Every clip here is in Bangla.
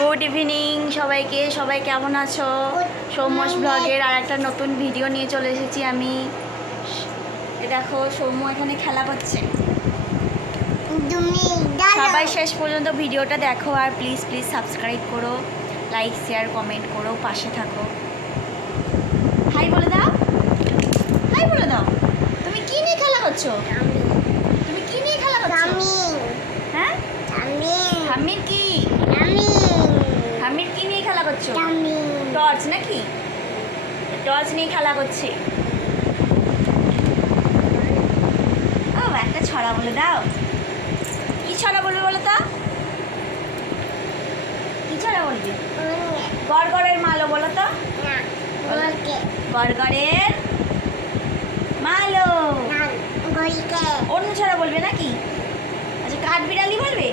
গুড ইভিনিং সবাইকে। সবাই কেমন আছো? সৌম্যস ব্লগের আর একটা নতুন ভিডিও নিয়ে চলে এসেছি আমি। দেখো সৌম্য এখানে খেলা করছে। সবাই শেষ পর্যন্ত ভিডিওটা দেখো আর প্লিজ প্লিজ সাবস্ক্রাইব করো, লাইক শেয়ার কমেন্ট করো, পাশে থাকো। হাই বলে দাও, হাই বলে দাও। তুমি কি নিয়ে খেলা করছো? তুমি কি নিয়ে খেলা করছো? হ্যাঁ হামির কি? হামির কি নিয়ে খেলা করছো? টর্চ নাকি? টর্চ নিয়ে খেলা করছে। ও একটা ছড়া বলে দাও। কি ছড়া বলবে বলো তো? কি ছড়া বলবে? গড়গড়ের মালো বলো তো। গড়গড়ের মালো। অন্য ছড়া বলবে নাকি? আচ্ছা কাঠবিড়ালি বলবে?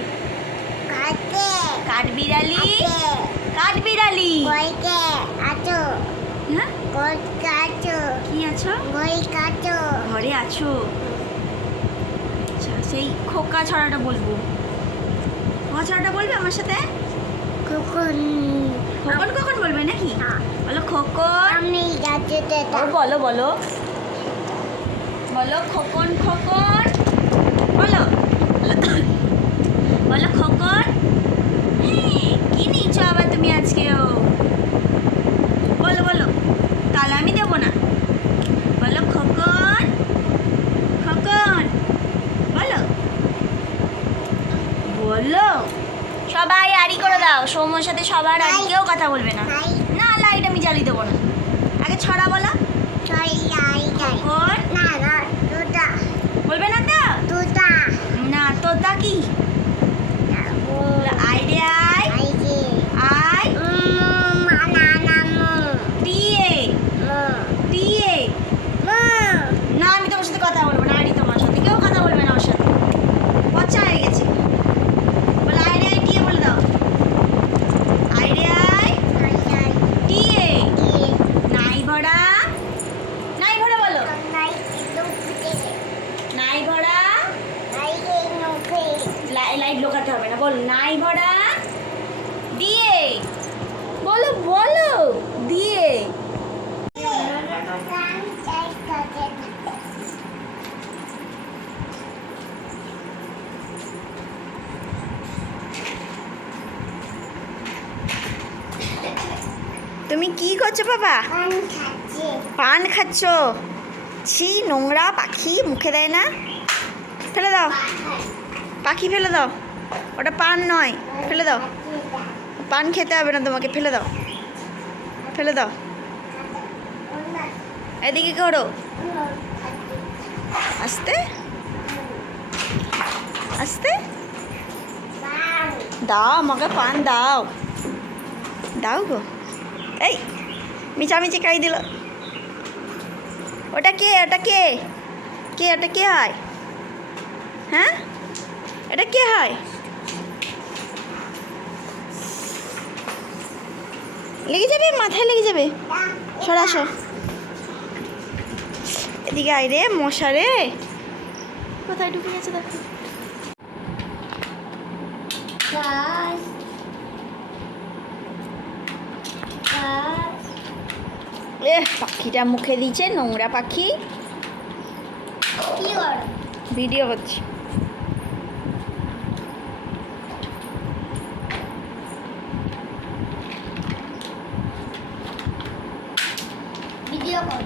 কাঠবিড়ালি, কাঠবিড়ালি। হ্যাঁ কি আছো? ঘরে আছো। আচ্ছা সেই খোকা ছড়াটা বলবো। খোকা ছড়াটা বলবে আমার সাথে? খোকন কখন বলবে নাকি? বলো খোকন। বলো বলো বলো খোকন খোকন বলো বলো খোকন। কি নিচ্ছ আবার তুমি আজকেও? বলো বলো, তাহলে আমি দেবো না। বলো খোকন খোকন বলো বলো। সবাই আড়ি করে দাও। সৌম্যর সাথে সবার আড়ি, কেউ কথা বলবে না। না লাইট আমি জ্বালিয়ে দেবো না। আগে ছড়া বলা। খোকন বলবে না তো? না তোতা কি? আই রে আই, আই টিয়ে টিয়ে। না আমি তোমার সাথে কথা বলবো না। আড়ি তোমার সাথে কেউ কথা বলবে না। আমার সাথে পচা হয়ে গেছে। বলে আই রে আই টিয়ে বলে দাও। আই রে আই টিয়ে। নাই ভরা, নাই ভরা বলো। নাই ভরা, লাইট লোকাতে হবে না। বলো নাই ভরা দিয়ে। বলো বলো দিয়ে। তুমি কি করছো বাবা? পান খাচ্ছ? ছি নোংরা পাখি, মুখে দেয় না। ফেলে দাও পাখি, ফেলে দাও। ওটা পান নয়, ফেলে দাও। পান খেতে হবে না তোমাকে, ফেলে দাও ফেলে দাও। এদিকে করো, আস্তে আস্তে। দাও আমাকে পান দাও, দাও গো। এই মিচামিচি খাই দিল। ওটা কে? ওটা কে? কে ওটা কে হয়? হ্যাঁ এটা কে হয়? লেগে যাবে, মাথায় লেগে যাবে। সরাসো এদিকে আয় রে মশা রে। কোথায় ঢুকে গেছে দেখো। পাখিটা মুখে দিয়েছে, নোংরা পাখি। ভিডিও করছি। ভিডিও কর।